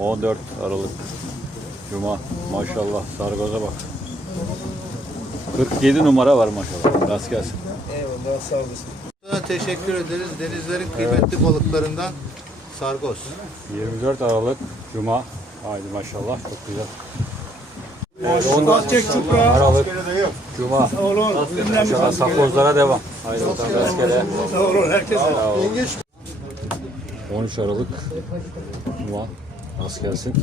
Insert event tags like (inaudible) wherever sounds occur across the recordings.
14 Aralık Cuma. Maşallah sargoza bak. 47 numara var maşallah. Rast gelsin. Eyvallah sağ olasın. Sana teşekkür ederiz. Denizlerin kıymetli balıklarından sargoz. 24 Aralık Cuma. Haydi maşallah çok güzel. Aralık Cuma. Maşallah safozlara devam. Haydi bakalım rastgele. Sağ olun herkese. 13 Aralık Cuma. Rast gelsin.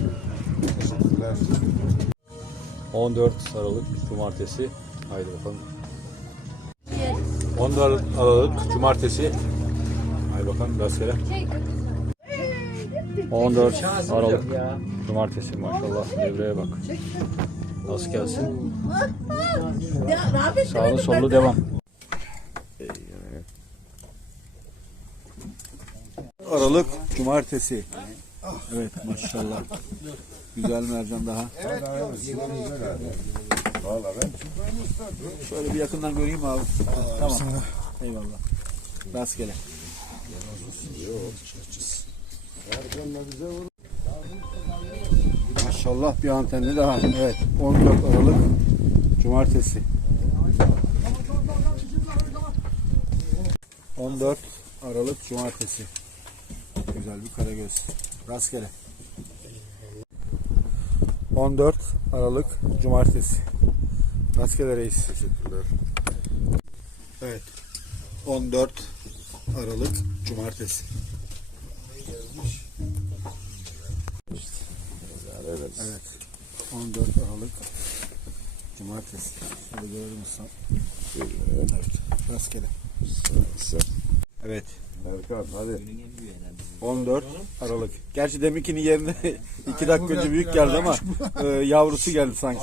14 Aralık Cumartesi. Haydi bakalım. 14 Aralık Cumartesi. Haydi bakalım rastgele. 14 Aralık Cumartesi maşallah devreye bak. Rast gelsin. Sağlı sollu devam. Aralık Cumartesi. Evet maşallah. Güzel mercan daha. Şöyle bir yakından göreyim abi. Tamam. Eyvallah. Rastgele. Maşallah bir antenli daha. Evet 14 Aralık Cumartesi. 14 Aralık Cumartesi. Güzel bir karagöz. Rastgele. 14 Aralık Cumartesi. Rastgele reis. Teşekkürler. Evet. 14 Aralık Cumartesi. Evet. 14 Aralık Cumartesi. Şöyle görelim usta. Evet. Rastgele. Evet. Erkan hadi. 14 Aralık. Gerçi deminkinin yerine 2 (laughs) dakika önce büyük geldi ama e, yavrusu geldi sanki.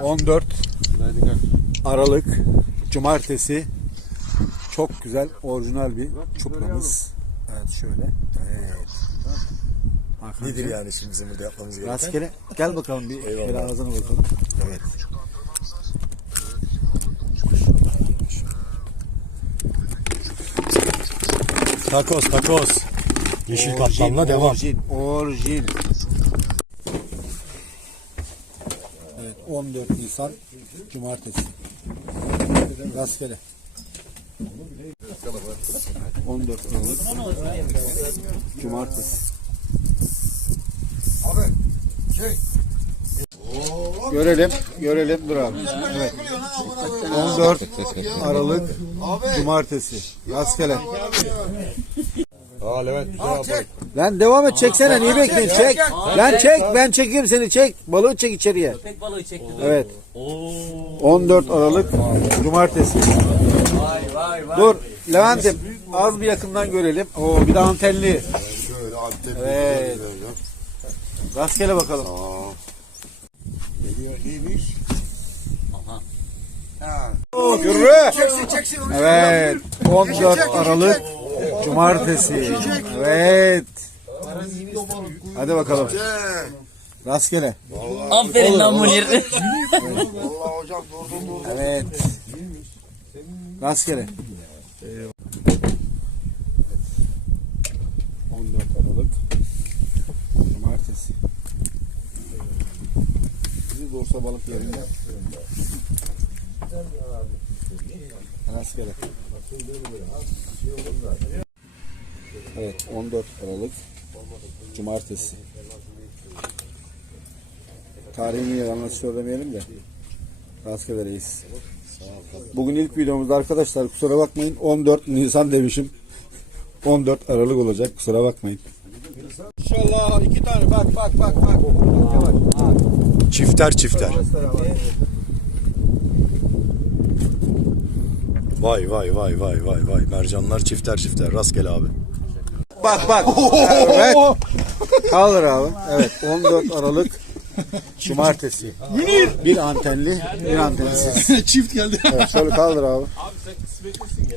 14 Aralık Cumartesi çok güzel orijinal bir çupramız. Evet şöyle. Evet. Nedir yani şimdi bizim burada yapmamız gereken? Rastgele. Gel bakalım bir Eyvallah. şöyle ağzına bakalım. Evet. Takos takos. Yeşil kaplanla devam. Orijin, orijin. Evet, 14 Nisan Cumartesi. Rastgele. 14 Aralık Cumartesi. Görelim, görelim. Dur abi. Evet. 14 Aralık Cumartesi. Rastgele. Aa Levent. Lan devam et çeksene niye bekliyorsun çek. Lan çek ben çekeyim seni çek. Balığı çek içeriye. Tek balığı çekti. Evet. 14 Aralık Cumartesi. Vay vay vay. Dur Levent'im az bir yakından görelim. Oo bir de antenli. Şöyle antep. Evet. Rastgele bakalım. Neymiş? Yürü. Evet. 14 Aralık Cumartesi. Evet. Hadi bakalım. Rastgele. Aferin lan Munir. Vallahi hocam durdum durdum. Evet. Rastgele. 14 Aralık Cumartesi. Bursa balık yerinde. Rastgele. Evet 14 Aralık Cumartesi. Tarihini yanlış söylemeyelim de. Rastgele. Bugün ilk videomuzda arkadaşlar kusura bakmayın 14 Nisan demişim. 14 Aralık olacak kusura bakmayın. İnşallah iki tane bak bak bak bak. Çifter çifter. Vay vay vay vay vay vay. Mercanlar çifter çifter. Rastgele abi. Bak bak. Evet. Kaldır abi. Evet 14 Aralık Cumartesi. Bir antenli, bir antensiz. (laughs) Çift geldi. Evet, şöyle kaldır abi.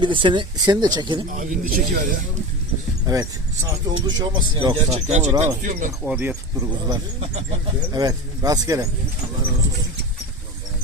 Bir de seni seni de çekelim. Abim de çekiver ya. Evet. Sahte olduğu şey olmasın yani. Yok Gerçek, gerçekten tutuyorum ben. Oraya tuttur kuzular. Evet rastgele.